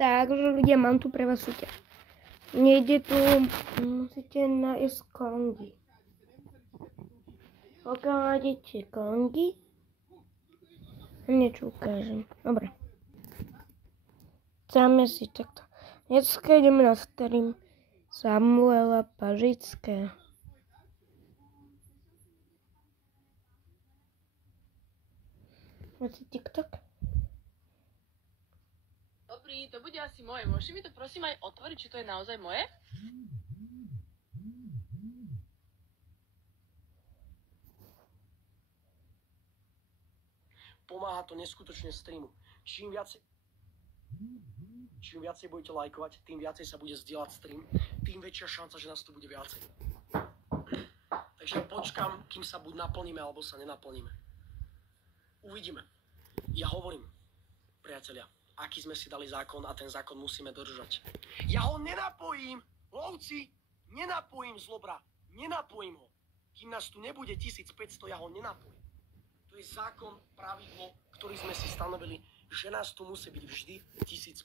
Takže ľudia, mám tu pre vás súťaž. Nejde tu, musíte nájsť kongy. Pokiaľ nájdete kongy, niečo ukážem. Dobre. Dáme si takto. Dneska ideme na stream Samuela Pažického. Máte TikTok? Dobrý, to bude asi moje. Môžete mi to prosím aj otvoriť, či to je naozaj moje? Pomáha to neskutočne streamu. Čím viacej budete lajkovať, tým viacej sa bude zdieľať stream, tým väčšia šanca, že nás tu bude viacej. Takže ja počkám, kým sa buď naplníme, alebo sa nenaplníme. Uvidíme. Ja hovorím, priatelia, aký sme si dali zákon a ten zákon musíme dodržať. Ja ho nenapojím, lovci, nenapojím zlobra, nenapojím ho. Kým nás tu nebude 1500, ja ho nenapojím. To je zákon, pravidlo, ktorý sme si stanovili, že nás tu musí byť vždy 1500.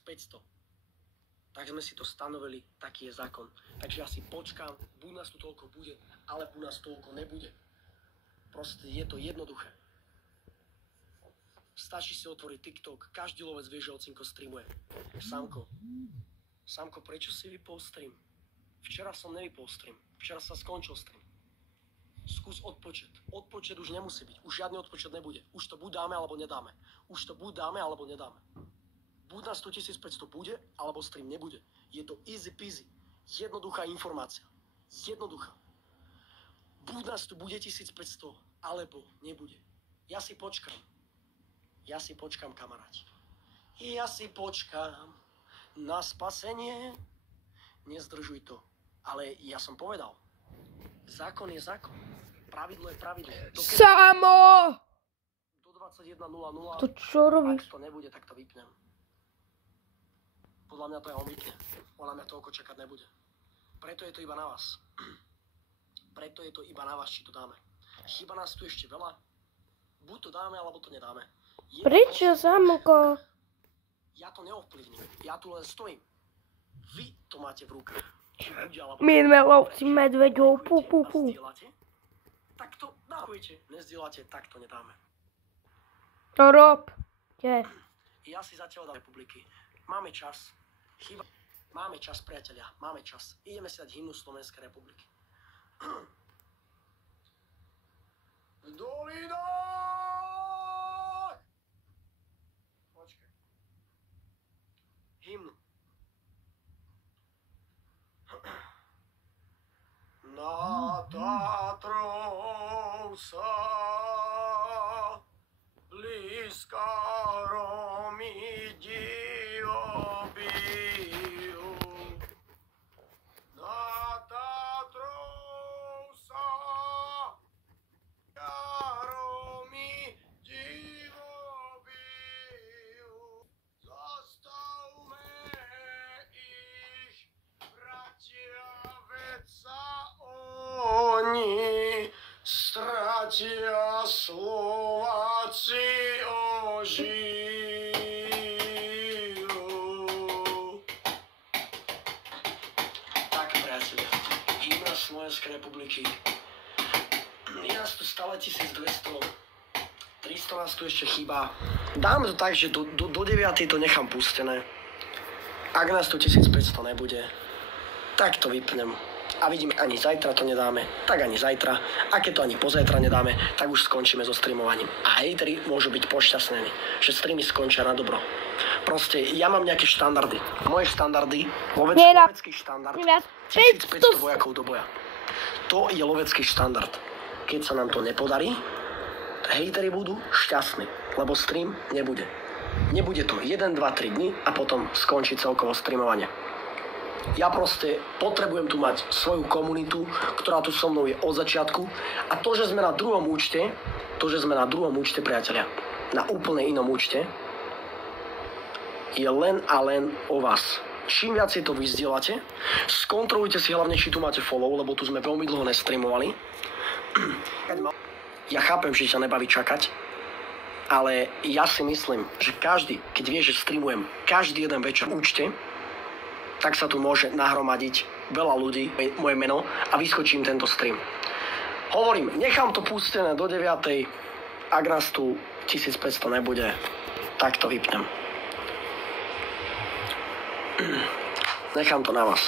Tak sme si to stanovili, taký je zákon. Takže ja si počkám, buď nás tu toľko bude, alebo nás toľko nebude. Proste je to jednoduché. Stačí si otvoriť TikTok, každý lovec vie, že Ocinko streamuje. Samko, prečo si vypol stream? Včera som nevypol stream, včera sa skončil stream. Skús odpočet. Odpočet už nemusí byť. Už žiadny odpočet nebude. Už to buď dáme, alebo nedáme. Buď nás tu 1500 bude, alebo stream nebude. Je to easy peasy. Jednoduchá informácia. Jednoduchá. Buď nás tu bude 1500, alebo nebude. Ja si počkám, kamaráti. Ja si počkám na spasenie. Nezdržuj to. Ale ja som povedal, zákon je zákon. Pravidlo je pravidlo. Samo! Do 21:00. To čo robíš? Ak to nebude, tak to vypnem. Podľa mňa to ja on vypne. Podľa mňa toľko čakať nebude. Preto je to iba na vás. Či to dáme. Chýba nás tu ešte veľa. Buď to dáme, alebo to nedáme. Prečo, Samko? Ja to neovplyvním. Ja tu len stojím. Vy to máte v rukách. My sme lovci medveďov, Nezdieľate? Tak to dávajte. Nezdieľate, tak to nedáme. To rob. Kde? Ja si zatiaľ dám republiky. Máme čas. Máme čas, priatelia. Máme čas. Ideme si dať hymnu Slovenskej republiky. V dolinách! Počkaj. Hymnu. Nad Tatrou sa blízka Romy divobijú. Nad Tatrou sa Romy divobijú. Zastavme ich, bratia, veď sa oni stratia, Slováci ožijú. Tak, priatelia, hymna Slovenskej republiky. Je nás tu stále 1200. 300 nás tu ešte chýba. Dáme to tak, že do 9. to nechám pustené. Ak nás tu 1500 nebude, tak to vypnem. A vidíme, ani zajtra to nedáme, tak ani zajtra. A keď to ani pozajtra nedáme, tak už skončíme so streamovaním. A hejteri môžu byť pošťastnení, že streamy skončia na dobro. Proste, ja mám nejaké štandardy. Moje štandardy, lovecký štandard, 1500 vojakov do boja. To je lovecký štandard. Keď sa nám to nepodarí, hejteri budú šťastní, lebo stream nebude. Nebude to 1, 2, 3 dní a potom skončí celkovo streamovanie. Ja proste potrebujem tu mať svoju komunitu, ktorá tu so mnou je od začiatku. A to, že sme na druhom účte, priatelia, na úplne inom účte, je len a len o vás. Čím viacej to vyzdielate, skontrolujte si hlavne, či tu máte follow, lebo tu sme veľmi dlho nestreamovali. Ja chápem, že ťa nebaví čakať. ale ja si myslím, že každý, keď vie, že streamujem každý jeden večer v účte, tak sa tu môže nahromadiť veľa ľudí, moje meno, a vyskočím tento stream. Hovorím, nechám to pustené do 9. Ak nás tu 1500 nebude, tak to vypnem. Nechám to na vás.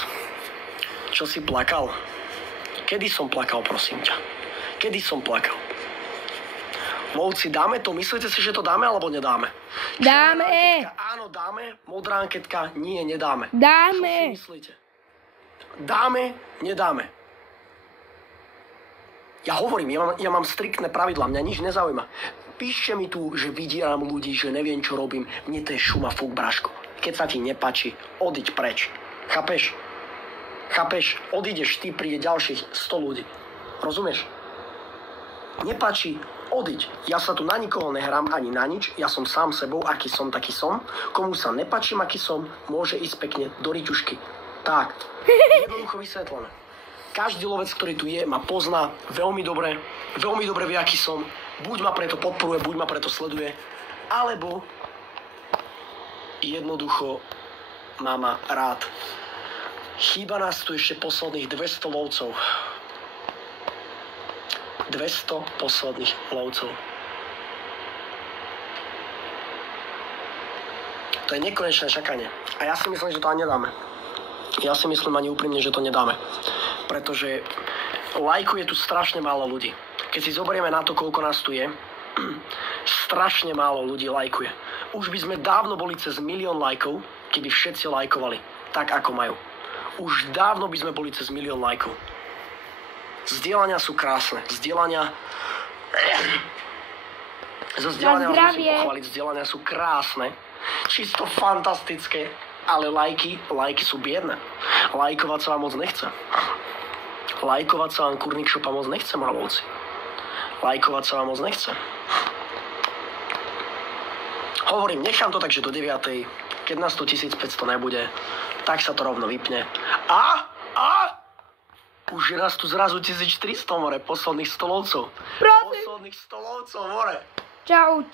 Čo si plakal? Kedy som plakal, prosím ťa? Kedy som plakal? Lovci, dáme to? Myslíte si, že to dáme, alebo nedáme? Dáme. Anketka, áno, dáme. Modrá anketka, nie, nedáme. Dáme. Čo si myslíte? Dáme, nedáme. Ja hovorím, ja mám striktné pravidlá, mňa nič nezaujíma. Píšte mi tu, že vydieram ľudí, že neviem, čo robím. Mne to je šuma fúk, braško. Keď sa ti nepáči, odiď preč. Chápeš? Chápeš? Odídeš, ty, príde ďalších 100 ľudí. Rozumieš? Nepáči, odiď. Ja sa tu na nikoho nehrám, ani na nič. Ja som sám sebou, aký som, taký som. Komu sa nepáčim, aký som, môže ísť pekne do riťušky. Tak. Jednoducho vysvetlené. Každý lovec, ktorý tu je, ma pozná veľmi dobre vie, aký som. Buď ma preto podporuje, buď ma preto sleduje, alebo jednoducho má ma rád. Chýba nás tu ešte posledných 200 lovcov. 200 posledných lovcov. To je nekonečné čakanie. A ja si myslím, že to ani nedáme. Ja si myslím ani úprimne, že to nedáme. Pretože lajkuje tu strašne málo ľudí. Keď si zoberieme na to, koľko nás tu je, strašne málo ľudí lajkuje. Už by sme dávno boli cez 1 000 000 lajkov, keby všetci lajkovali tak, ako majú. Už dávno by sme boli cez 1 000 000 lajkov. Zdieľania sú krásne. Zdieľania... Zo zdieľania vás musím pochváliť. Zdieľania sú krásne. Čisto fantastické. Ale lajky sú biedne. Lajkovať sa vám moc nechce. Lajkovať sa vám Kurník Šopa moc nechce, mravovci. Lajkovať sa vám moc nechce. Hovorím, nechám to tak, že do 9. Keď nás tu 1500 nebude, tak sa to rovno vypne. A už je nás tu zrazu 1400, more, posledných 100 lovcov. Posledných 100 lovcov, more. Čau.